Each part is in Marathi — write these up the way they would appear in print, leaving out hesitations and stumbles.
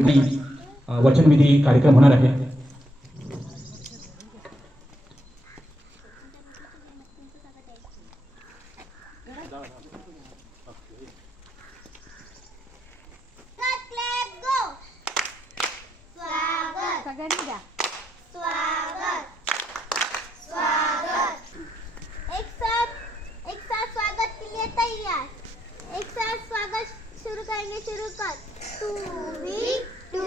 निर्णयी वचनविधी कार्यक्रम होणार आहे. शुरू कर. टू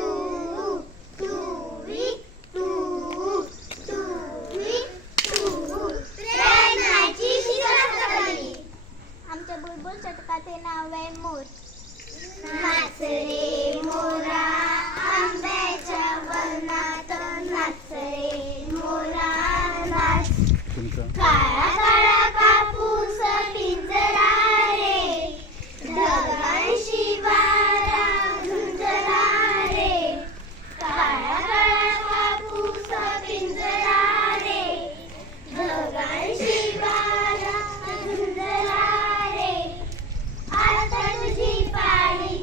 वी प्रेमाची शिकवणी. आमच्या बुलबुल षटकाचे नाव आहे मोर. नाच रे मोरा आंब्याच्या वनात, नाच रे मोरा नाच. काळा काळा कापूस पिंजरा रे, ढगांशी वारा झुंजला रे. काळा काळा कापूस पिंजरा रे, ढगांशी वारा झुंजला रे. आता तुझी पाळी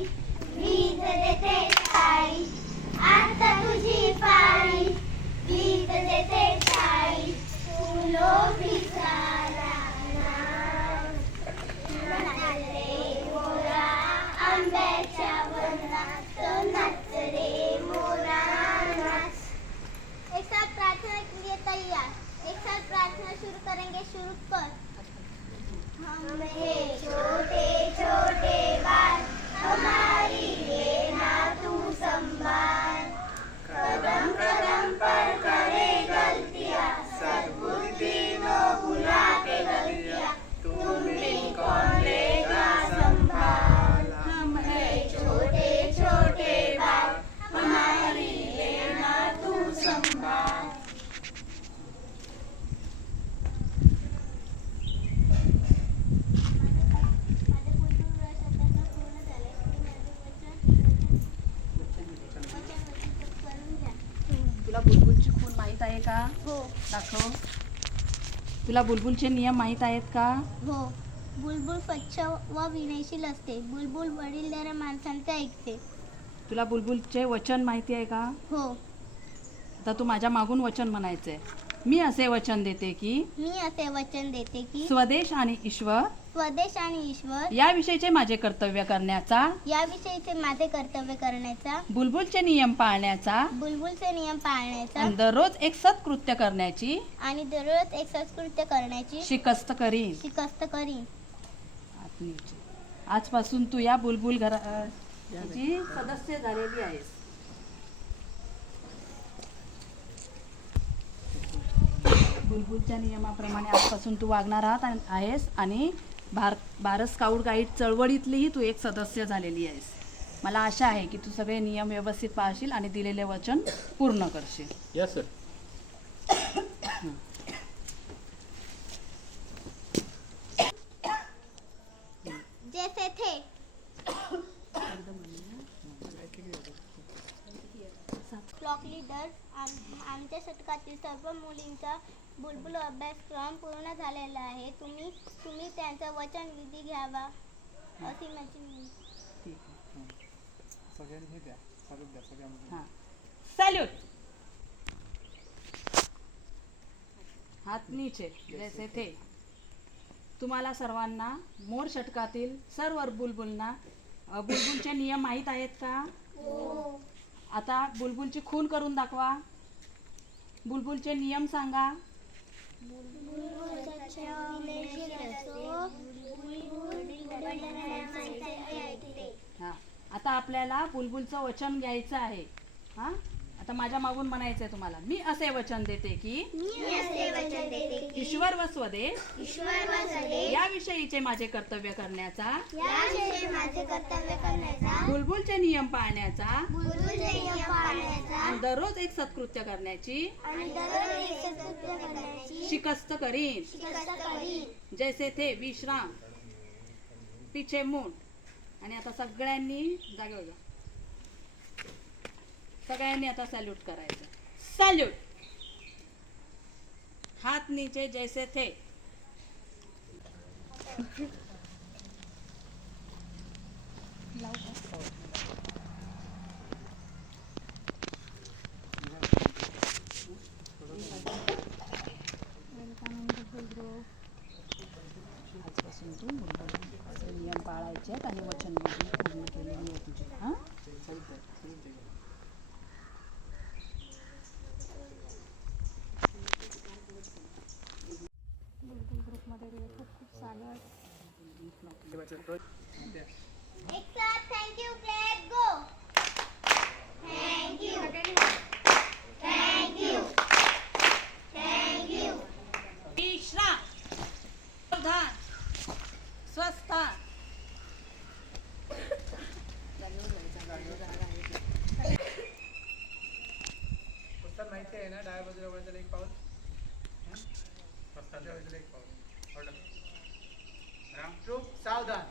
वीज देते टाळी, आता तुझी पाळी वीज देते टाळी. फुलो भिसारा नाच रे मोरा आंब्याच्या वनात, नाच रे मोरा नाच. एक साथ प्रार्थना के लिए तैयार. एक साथ प्रार्थना शुरू करेंगे. शुरू कर. हम है छोटे छोटे बाल, हमारी लेना तू संभाल. कदम कदम पर करे गलतियां, सद्बुद्धि नो भुला के गलतियां. तुम्हें कौन लेगा संभाल. हम है छोटे छोटे बाल, हमारी लेना तू संभाल. तुला बुलबुलची खून माहीत आहे का? हो दाखव. तुला बुलबुलचे नियम माहीत आहेत का? हो. बुलबुल स्वच्छ व विनयशील असते. बुलबुल वडीलधाऱ्या माणसांचे ऐकते. तुला बुलबुलचे वचन माहिती आहे का? हो. आता तू माझ्या मागून वचन म्हणायचंय. मी असे वचन देते की मी असे वचन देते की स्वदेश आणि ईश्वर स्वदेश आणि ईश्वर याविषयीचे माझे कर्तव्य करण्याचा, याविषयीचे माझे कर्तव्य करण्याचा, बुलबुलचे नियम पाळण्याचा बुलबुलचे नियम पाळण्याचा आणि दररोज एक सत्कृत्य करण्याची आणि दररोज एक संस्कृत्य करण्याची शिकस्त करीन. शिकस्त करीन. आजपासून तू या बुलबुल घराची सदस्य झालेली आहेस. बुलबुलच्या नियमाप्रमाणे आजपासून तू वागणार आहेस आणि भारत स्काउट गाईड चळवळीतलीही तू एक सदस्य झालेली आहेस. मला आशा आहे की तू सगळे नियम व्यवस्थित पाळशील आणि दिलेले वचन पूर्ण करशील. Yes sir. जैसे थे. Clock leader. आमच्या षटकातील सर्व मुलींचा बुलबुल अभ्यासक्रम पूर्ण झालेला आहे. तुम्ही त्यांचा वचनविधी घ्यावा अशी माझी विनंती. सॅल्यूट. हात नीचे. जैसे थे. तुम्हाला सर्वांना मोर षटकातील सर्व बुलबुलना बुलबुलचे नियम माहीत आहेत का? हो. आता बुलबुलची खून करून दाखवा. बुलबुलचे नियम सांगा. हा. आता आपल्याला बुलबुलचं वचन घ्यायचं आहे. हा. आता माझ्या मागून म्हणायचंय तुम्हाला. मी असे वचन देते की ईश्वर व स्वदेश याविषयीचे माझे कर्तव्य करण्याचा, बुलबुलचे नियम पाळण्याचा आणि दररोज एक सत्कृत्य करण्याची शिकस्त करीन. जैसे थे विश्राम, पीछे मूठ. आणि आता सगळ्यांनी जागेवर जा. सगळ्यांनी आता सॅल्यूट करायचं. सॅल्यूट. हात नीचे. जैसे थे. आहेत आणि वचनविधी पूर्ण केलेली आहे तुझी. हां बुलबुल ग्रुपमध्ये खूप खूप चालू एक साथ thank you plate go thank you thank you thank you विश्राम सावधान स्वस्थान. पुस्तक माहिती आहे ना, डाव्या बाजूला वळलेलं एक पाऊल, डाव्या बाजूला एक पाऊल. ऑर्डर. रामचूक सावधान.